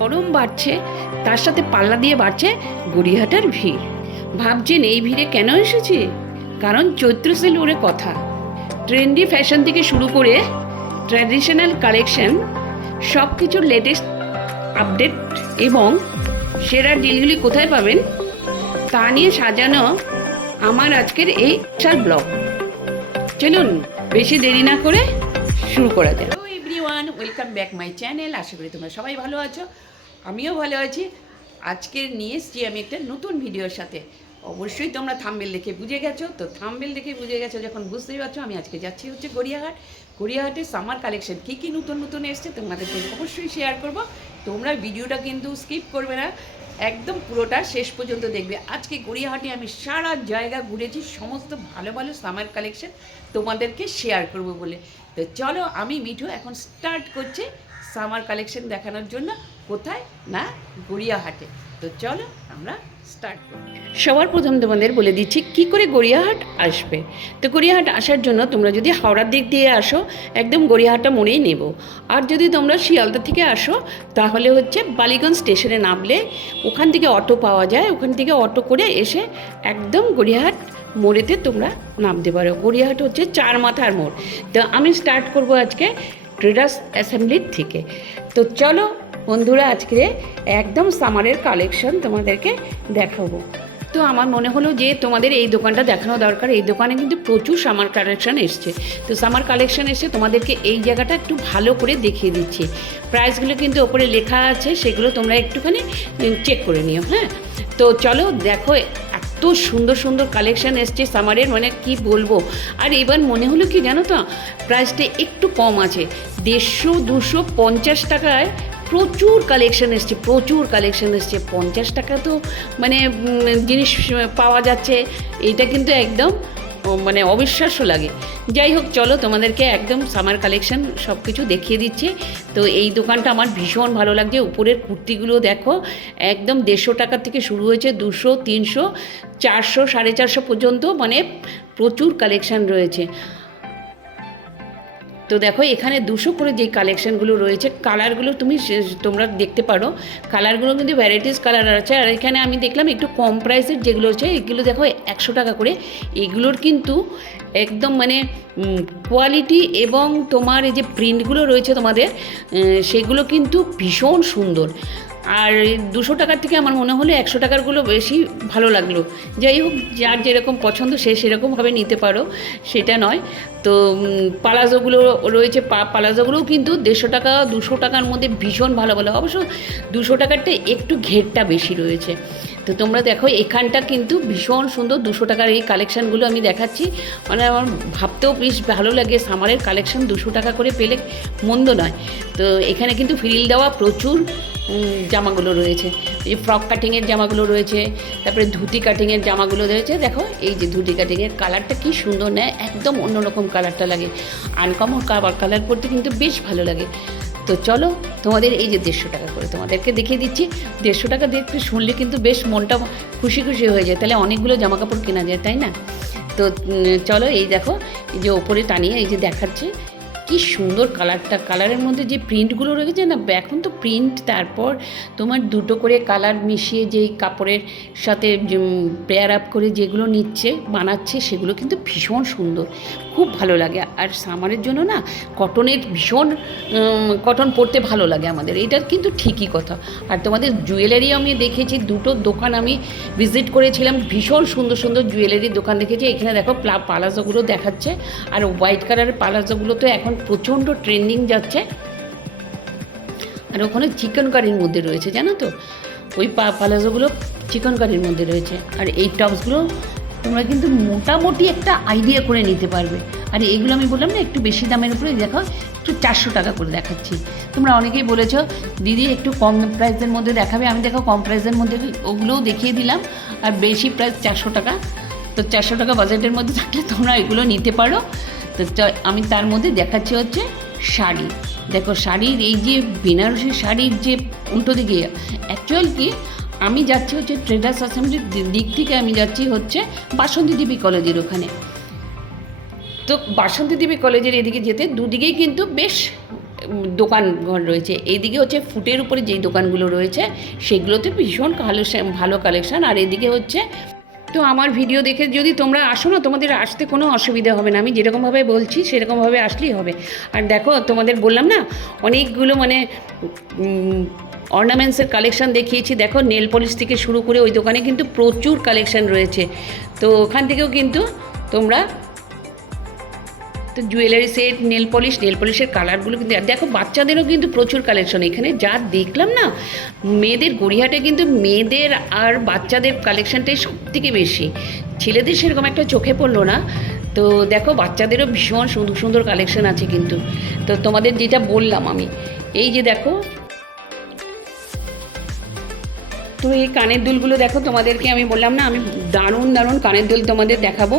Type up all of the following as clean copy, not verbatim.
গরম বাড়ছে, তার সাথে পাল্লা দিয়ে বাড়ছে গড়িয়াহাটের ভিড়। ভাবছেন এই ভিড়ে কেন এসেছি? কারণ চৈত্র সেল ওরে কথা। ট্রেন্ডি ফ্যাশন থেকে শুরু করে ট্র্যাডিশনাল কালেকশন সব কিছুর লেটেস্ট আপডেট এবং সেরা ডিলগুলি কোথায় পাবেন তা নিয়ে সাজানো আমার আজকের এই বিশাল ব্লগ। চলুন বেশি দেরি না করে শুরু করা যাক। Hello everyone, welcome back my channel. আশা করি তোমরা সবাই ভালো আছো, আমিও ভালো আছি। আজকে নিয়ে এসেছি আমি একটা নতুন ভিডিওর সাথে। অবশ্যই তোমরা থাম্বনেল দেখে বুঝে গেছো, তো থাম্বনেল দেখে বুঝে গেছো যখন বুঝতেই পারছো আমি আজকে যাচ্ছি হচ্ছে গড়িয়াহাট। গড়িয়াহাটের সামার কালেকশন কী কী নতুন নতুন এসছে তোমাদেরকে অবশ্যই শেয়ার করব। তোমরা ভিডিওটা কিন্তু স্কিপ করবে না, একদম পুরোটা শেষ পর্যন্ত দেখবে। আজকে গড়িয়াহাটে আমি সারা জায়গা ঘুরেছি, সমস্ত ভালো ভালো সামার কালেকশন তোমাদেরকে শেয়ার করব বলে। তো চলো আমি মিঠু এখন স্টার্ট করছি সামার কালেকশন দেখানোর জন্য। কোথায় না গড়িয়াহাটে। তো চলো আমরা স্টার্ট করি। সবার প্রথম তোমাদের বলে দিচ্ছি কি করে গড়িয়াহাট আসবে। তো গড়িয়াহাট আসার জন্য তোমরা যদি হাওড়ার দিক দিয়ে আসো একদম গড়িয়াহাটটা মোড়েই নেব। আর যদি তোমরা শিয়ালদা থেকে আসো তাহলে হচ্ছে বালিগঞ্জ স্টেশনে নামলে ওখান থেকে অটো পাওয়া যায়, ওখান থেকে অটো করে এসে একদম গড়িয়াহাট মোড়েতে তোমরা নামতে পারো। গড়িয়াহাট হচ্ছে চার মাথার মোড়। তো আমি স্টার্ট করব আজকে ট্রেডার্স অ্যাসেম্বলির থেকে। তো চলো বন্ধুরা আজকে একদম সামারের কালেকশন তোমাদেরকে দেখাবো। তো আমার মনে হলো যে তোমাদের এই দোকানটা দেখানো দরকার। এই দোকানে কিন্তু প্রচুর সামার কালেকশন এসছে। তো সামার কালেকশন এসে তোমাদেরকে এই জায়গাটা একটু ভালো করে দেখিয়ে দিচ্ছি। প্রাইসগুলো কিন্তু ওপরে লেখা আছে, সেগুলো তোমরা একটুখানি চেক করে নিও। হ্যাঁ, তো চলো দেখো এত সুন্দর সুন্দর কালেকশান এসছে সামারের, মানে কি বলবো। আর এবার মনে হলো কি জানো তো, প্রাইসটা একটু কম আছে, 150-250 টাকায় প্রচুর কালেকশন এসছে, প্রচুর কালেকশন এসছে। 50 টাকা তো মানে জিনিস পাওয়া যাচ্ছে, এটা কিন্তু একদম মানে অবিশ্বাস্য লাগে। যাই হোক চলো তোমাদেরকে একদম সামার কালেকশন সব কিছু দেখিয়ে দিচ্ছি। তো এই দোকানটা আমার ভীষণ ভালো লাগছে। উপরের কুর্তিগুলো দেখো একদম 150 টাকা থেকে শুরু হয়েছে, 200, 300, 400, 450 পর্যন্ত, মানে প্রচুর কালেকশন রয়েছে। তো দেখো এখানে 200 করে যেই কালেকশানগুলো রয়েছে, কালারগুলো তোমরা দেখতে পারো। কালারগুলো কিন্তু ভ্যারাইটিস কালার আছে। আর এখানে আমি দেখলাম একটু কম প্রাইসের যেগুলো হচ্ছে এগুলো দেখো 100 টাকা করে। এগুলোর কিন্তু একদম মানে কোয়ালিটি এবং তোমার এই যে প্রিন্টগুলো রয়েছে তোমাদের সেগুলো কিন্তু ভীষণ সুন্দর। আর 200 টাকার থেকে আমার মনে হলো 100 টাকারগুলো বেশি ভালো লাগলো। যাই হোক, যার যেরকম পছন্দ সে সেরকমভাবে নিতে পারো, সেটা নয়। তো পালাজোগুলো রয়েছে, পালাজোগুলোও কিন্তু 150 টাকা 200 টাকার মধ্যে ভীষণ ভালো ভালো। অবশ্য 200 টাকারটা একটু ঘেরটা বেশি রয়েছে। তো তোমরা দেখো এখানটা কিন্তু ভীষণ সুন্দর। 200 টাকার এই কালেকশানগুলো আমি দেখাচ্ছি, মানে আমার ভাবতেও বেশ ভালো লাগে। সামারের কালেকশান 200 টাকা করে পেলে মন্দ নয়। তো এখানে কিন্তু ফ্রিল দেওয়া প্রচুর জামাগুলো রয়েছে। এই যে ফ্রক কাটিংয়ের জামাগুলো রয়েছে, তারপরে ধুতি কাটিংয়ের জামাগুলো রয়েছে। দেখো এই যে ধুতি কাটিংয়ের কালারটা কি সুন্দর, নেয় একদম অন্যরকম কালারটা লাগে। আনকমন কালার পরতে কিন্তু বেশ ভালো লাগে। তো চলো তোমাদের এই যে 150 টাকা করে তোমাদেরকে দেখিয়ে দিচ্ছি। 150 টাকা দেখতে শুনলে কিন্তু বেশ মনটা খুশি খুশি হয়ে যায়, তাহলে অনেকগুলো জামাকাপড় কেনা যায়, তাই না? তো চলো এই দেখো এই যে ওপরে টানিয়ে এই যে দেখাচ্ছে কি সুন্দর কালারটা। কালারের মধ্যে যে প্রিন্টগুলো রয়েছে না, এখন তো প্রিন্ট তারপর তোমার দুটো করে কালার মিশিয়ে যেই কাপড়ের সাথে পেয়ার আপ করে যেগুলো নিচ্ছে বানাচ্ছে সেগুলো কিন্তু ভীষণ সুন্দর, খুব ভালো লাগে। আর সামারের জন্য না কটনের ভীষণ কটন পরতে ভালো লাগে আমাদের, এটার কিন্তু ঠিকই কথা। আর তোমাদের জুয়েলারি আমি দেখেছি, দুটো দোকান আমি ভিজিট করেছিলাম, ভীষণ সুন্দর সুন্দর জুয়েলারির দোকান দেখেছি। এখানে দেখো পালাজোগুলো দেখাচ্ছে, আর হোয়াইট কালারের পালাজোগুলো তো এখন প্রচণ্ড ট্রেন্ডিং যাচ্ছে। আর ওখানে চিকেন কারির মধ্যে রয়েছে, জানো তো, ওই পালাজোগুলো চিকেন কারির মধ্যে রয়েছে। আর এই টপসগুলো তোমরা কিন্তু মোটামুটি একটা আইডিয়া করে নিতে পারবে। আর এগুলো আমি বললাম না একটু বেশি দামের উপরে, দেখো একটু 400 টাকা করে দেখাচ্ছি। তোমরা অনেকেই বলেছো দিদি একটু কম প্রাইসের মধ্যে দেখাবে, আমি দেখো কম প্রাইসের মধ্যে ওগুলোও দেখিয়ে দিলাম। আর বেশি প্রাইস 400 টাকা। তো 400 টাকা বাজেটের মধ্যে থাকলে তোমরা এগুলো নিতে পারো। তো আমি তার মধ্যে দেখাচ্ছি হচ্ছে শাড়ি। দেখো শাড়ির এই যে বেনারসি শাড়ির যে উল্টো দিকে, অ্যাকচুয়াল কি আমি যাচ্ছি হচ্ছে ট্রেডার্স অ্যাসেম্বলির দিক থেকে, আমি যাচ্ছি হচ্ছে বাসন্তী দেবী কলেজের ওখানে। তো বাসন্তী দেবী কলেজের এদিকে যেতে দুদিকেই কিন্তু বেশ দোকান ঘর রয়েছে। এইদিকে হচ্ছে ফুটের উপরে যেই দোকানগুলো রয়েছে সেগুলোতে ভীষণ ভালো কালেকশান। আর এদিকে হচ্ছে, তো আমার ভিডিও দেখে যদি তোমরা আসো না, তোমাদের আসতে কোনো অসুবিধা হবে না, আমি যেরকমভাবে বলছি সেরকমভাবে আসলেই হবে। আর দেখো তোমাদের বললাম না অনেকগুলো মানে অর্নামেন্টসের কালেকশান দেখিয়েছি, দেখো নেল পলিশ থেকে শুরু করে ওই দোকানে কিন্তু প্রচুর কালেকশান রয়েছে। তো ওখান থেকেও কিন্তু তোমরা, তো জুয়েলারি সেট, নেল পলিশের কালারগুলো কিন্তু, আর দেখো বাচ্চাদেরও কিন্তু প্রচুর কালেকশন এখানে যা দেখলাম না। মেয়েদের গড়িয়াহাটে কিন্তু মেয়েদের আর বাচ্চাদের কালেকশনটাই সব থেকে বেশি, ছেলেদের সেরকম একটা চোখে পড়লো না। তো দেখো বাচ্চাদেরও ভীষণ সুন্দর সুন্দর কালেকশন আছে কিন্তু। তো তোমাদের যেটা বললাম আমি, এই যে দেখো, তো এই কানের দুলগুলো দেখো, তোমাদেরকে আমি বললাম না আমি দারুণ দারুণ কানের দুল তোমাদের দেখাবো।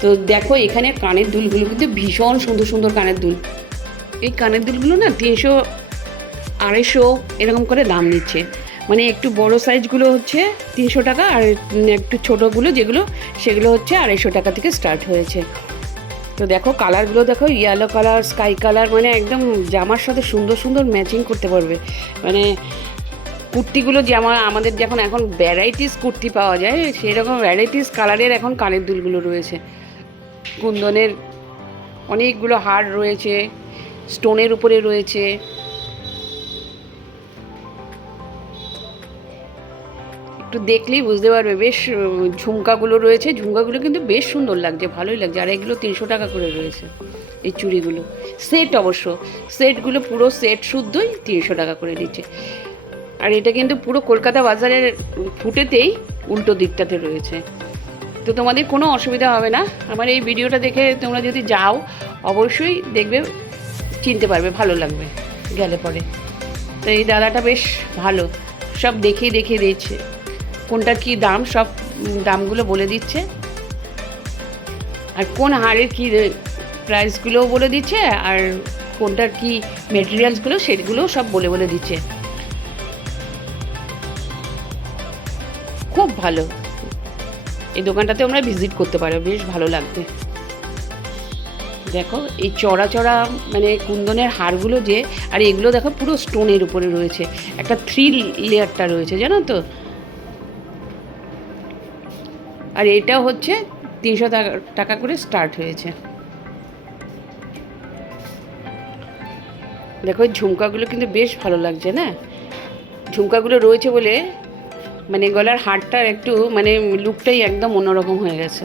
তো দেখো এখানে কানের দুলগুলো কিন্তু ভীষণ সুন্দর সুন্দর কানের দুল। এই কানের দুলগুলো না 300 250 এরকম করে দাম নিচ্ছে। মানে একটু বড় সাইজগুলো হচ্ছে 300 টাকা, আর একটু ছোটোগুলো যেগুলো সেগুলো হচ্ছে 250 টাকা থেকে স্টার্ট হয়েছে। তো দেখো কালারগুলো দেখো, ইয়েলো কালার, স্কাই কালার, মানে একদম জামার সাথে সুন্দর সুন্দর ম্যাচিং করতে পারবে। মানে কুর্তিগুলো যেমন আমাদের যখন এখন ভ্যারাইটিস কুর্তি পাওয়া যায়, সেরকম ভ্যারাইটিস কালারের এখন কানের দুলগুলো রয়েছে। কুন্দনের অনেকগুলো হার রয়েছে, স্টোনের উপরে রয়েছে। একটু দেখলেই বুঝতে পারবে, বেশ ঝুমকাগুলো রয়েছে, ঝুমকাগুলো কিন্তু বেশ সুন্দর লাগছে, ভালোই লাগছে। আর এগুলো 300 টাকা করে রয়েছে এই চুড়িগুলো। সেট অবশ্য, সেটগুলো পুরো সেট শুদ্ধই 300 টাকা করে দিচ্ছে। আর এটা কিন্তু পুরো কলকাতা বাজারের ফুটেতেই উল্টো দিকটাতে রয়েছে। তো তোমাদের কোনো অসুবিধা হবে না, আমার এই ভিডিওটা দেখে তোমরা যদি যাও অবশ্যই দেখবে, চিনতে পারবে, ভালো লাগবে গেলে পরে। তো এই দাদাটা বেশ ভালো, সব দেখিয়ে দেখিয়ে দিচ্ছে কোনটা কি দাম, সব দামগুলো বলে দিচ্ছে। আর কোন হারের কী প্রাইসগুলোও বলে দিচ্ছে, আর কোনটার কি মেটেরিয়ালসগুলো সেগুলোও সব বলে বলে দিচ্ছে। খুব ভালো, এই দোকানটাতে আমরা ভিজিট করতে পারো, বেশ ভালো লাগবে। দেখো এই চড়া চড়া মানে কুন্দনের হারগুলো যে, আর এগুলো দেখো পুরো স্টোনের উপরে রয়েছে, একটা 3 লেয়ারটা রয়েছে জানো তো। আর এটা হচ্ছে 300 টাকা করে স্টার্ট হয়েছে। দেখো ঝুমকাগুলো কিন্তু বেশ ভালো লাগছে না, ঝুমকাগুলো রয়েছে বলে মানে গলার হারটার একটু মানে লুকটাই একদম অন্যরকম হয়ে গেছে।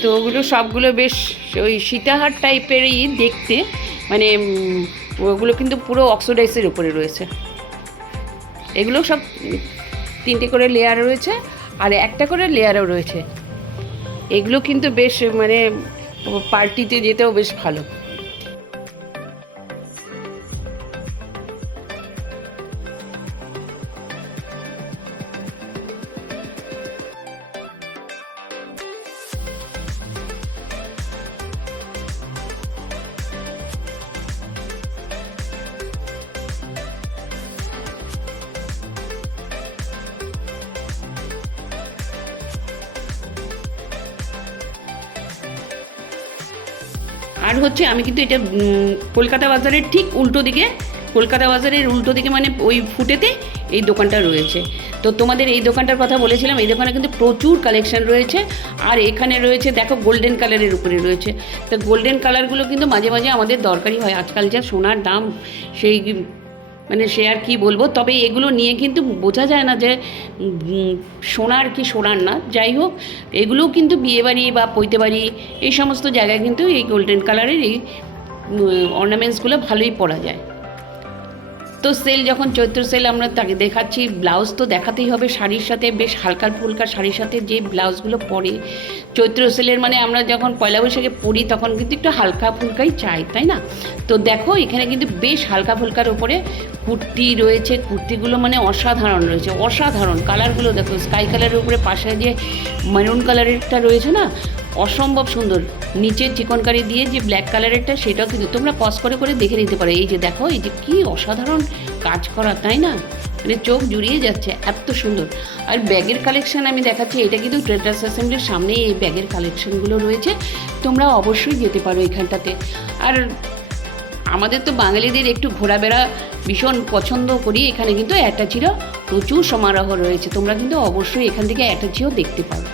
তো ওগুলো সবগুলো বেশ ওই সীতাহার টাইপেরই দেখতে, মানে ওগুলো কিন্তু পুরো অক্সিডাইজের উপরে রয়েছে। এগুলো সব 3টে করে লেয়ার রয়েছে, আর একটা করে লেয়ারও রয়েছে। এগুলো কিন্তু বেশ মানে পার্টিতে যেতেও বেশ ভালো। আর হচ্ছে আমি কিন্তু এটা কলকাতা বাজারের ঠিক উল্টো দিকে, কলকাতা বাজারের উল্টো দিকে মানে ওই ফুটেতে এই দোকানটা রয়েছে। তো তোমাদের এই দোকানটার কথা বলেছিলাম, এই দোকানে কিন্তু প্রচুর কালেকশন রয়েছে। আর এখানে রয়েছে দেখো গোল্ডেন কালারের উপরে রয়েছে। তো গোল্ডেন কালারগুলো কিন্তু মাঝে মাঝে আমাদের দরকারি হয়, আজকাল যা সোনার দাম সেই মানে সে আর কি বলবো। তবে এগুলো নিয়ে কিন্তু বোঝা যায় না যে সোনার কি সোনার না, যাই হোক এগুলোও কিন্তু বিয়েবাড়ি বা পৈতে বাড়ি এই সমস্ত জায়গায় কিন্তু এই গোল্ডেন কালারের এই অর্নামেন্টসগুলো ভালোই পরা যায়। তো সেল যখন চৈত্র সেল আমরা তাকে দেখাচ্ছি, ব্লাউজ তো দেখাতেই হবে শাড়ির সাথে, বেশ হালকা ফুলকা শাড়ির সাথে যে ব্লাউজগুলো পরে চৈত্র সেলের মানে আমরা যখন পয়লা বৈশাখে পরি তখন কিন্তু একটু হালকা ফুলকাই চাই, তাই না? তো দেখো এখানে কিন্তু বেশ হালকা ফুলকার উপরে কুর্তি রয়েছে, কুর্তিগুলো মানে অসাধারণ রয়েছে, অসাধারণ কালারগুলো দেখো, স্কাই কালারের উপরে পাশে যে মেরুন কালারেরটা রয়েছে না, অসম্ভব সুন্দর। নিচে চিকনকারি দিয়ে যে ব্ল্যাক কালারেরটা সেটাও কিন্তু তোমরা পজ করে করে দেখে নিতে পারো। এই যে দেখো, এই যে কি অসাধারণ কাজ করা, তাই না? মানে চোখ জুড়িয়ে যাচ্ছে, এত সুন্দর। আর ব্যাগের কালেকশান আমি দেখাচ্ছি, এটা কিন্তু ট্রেডার্স অ্যাসেম্বলির সামনেই এই ব্যাগের কালেকশানগুলো রয়েছে, তোমরা অবশ্যই যেতে পারো এখানটাতে। আর আমাদের তো বাঙালিদের একটু ঘোরাবেড়া ভীষণ পছন্দ করি, এখানে কিন্তু অ্যাটাচিরও প্রচুর সমারোহ রয়েছে, তোমরা কিন্তু অবশ্যই এখান থেকে অ্যাটাচিও দেখতে পারো।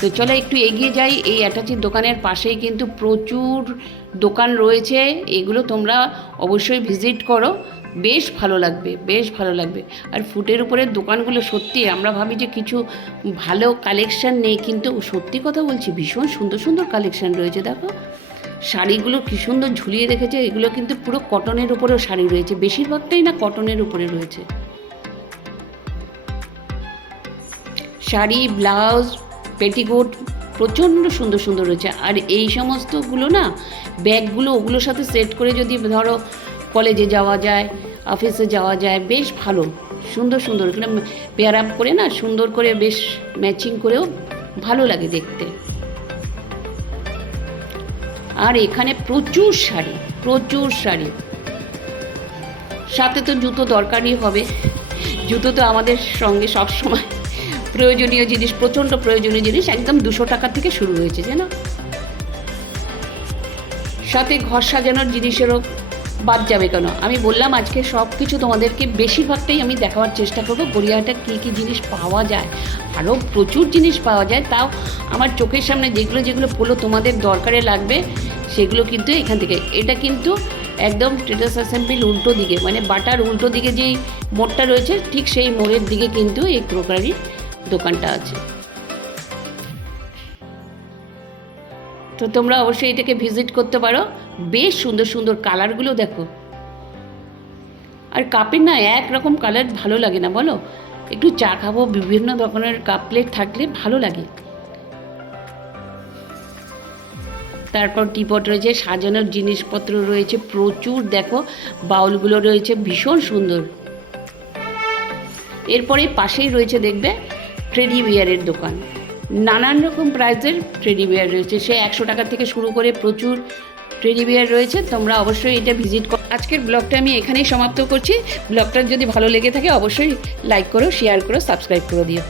তো চলো একটু এগিয়ে যাই, এই অ্যাটাচির দোকানের পাশেই কিন্তু প্রচুর দোকান রয়েছে, এগুলো তোমরা অবশ্যই ভিজিট করো, বেশ ভালো লাগবে, বেশ ভালো লাগবে। আর ফুটের উপরের দোকানগুলো সত্যি আমরা ভাবি যে কিছু ভালো কালেকশান নেই, কিন্তু সত্যি কথা বলছি ভীষণ সুন্দর সুন্দর কালেকশান রয়েছে। দেখো শাড়িগুলো কী সুন্দর ঝুলিয়ে রেখেছে, এগুলো কিন্তু পুরো কটনের উপরেও শাড়ি রয়েছে, বেশিরভাগটাই না কটনের উপরে রয়েছে। শাড়ি, ব্লাউজ, পেটিকোট প্রচণ্ড সুন্দর সুন্দর রয়েছে। আর এই সমস্তগুলো না ব্যাগগুলো ওগুলোর সাথে সেট করে যদি ধরো কলেজে যাওয়া যায়, অফিসে যাওয়া যায়, বেশ ভালো সুন্দর সুন্দর এখানে পেয়ার আপ করে না সুন্দর করে বেশ ম্যাচিং করেও ভালো লাগে দেখতে। আর এখানে প্রচুর শাড়ি, প্রচুর শাড়ি, সাথে তো জুতো দরকারই হবে, জুতো তো আমাদের সঙ্গে সবসময় প্রয়োজনীয় জিনিস, প্রচণ্ড প্রয়োজনীয় জিনিস, একদম 200 টাকা থেকে শুরু হয়েছে জানো। সাথে ঘর সাজানোর জিনিসেরও বাদ যাবে কেন, আমি বললাম আজকে সব কিছু তোমাদেরকে বেশিরভাগটাই আমি দেখাবার চেষ্টা করবো গড়িয়াহাটে কী কী জিনিস পাওয়া যায়। আরও প্রচুর জিনিস পাওয়া যায়, তাও আমার চোখের সামনে যেগুলো যেগুলো পড়লো তোমাদের দরকারে লাগবে সেগুলো কিন্তু এখান থেকে। এটা কিন্তু একদম ট্রেডার্স অ্যাসেম্বলির উল্টো দিকে, মানে বাটার উল্টো দিকে যেই মোড়টা রয়েছে ঠিক সেই মোড়ের দিকে কিন্তু এই ক্রোকারির দোকানটা আছে। তো তোমরা অবশ্যই এটাকে ভিজিট করতে পারো, বেশ সুন্দর সুন্দর কালারগুলো দেখো। আর কাপের না একরকম কালার ভালো লাগে না বলো, একটু চা খাবো, বিভিন্ন ধরনের কাপ প্লেট থাকলে ভালো লাগে। তারপর টিপট রয়েছে, সাজানোর জিনিসপত্র রয়েছে প্রচুর, দেখো বাউলগুলো রয়েছে ভীষণ সুন্দর। এরপরে পাশেই রয়েছে দেখবে টেডি বিয়ারের দোকান, নানান রকম প্রাইসের টেডি বিয়ার রয়েছে, সে 100 টাকা থেকে শুরু করে প্রচুর টেডি বিয়ার রয়েছে, তোমরা অবশ্যই এটা ভিজিট করো। আজকের ব্লগটা আমি এখানেই সমাপ্ত করছি, ব্লগটা যদি ভালো লেগে থাকে অবশ্যই লাইক করো, শেয়ার করো, সাবস্ক্রাইব করে দিও।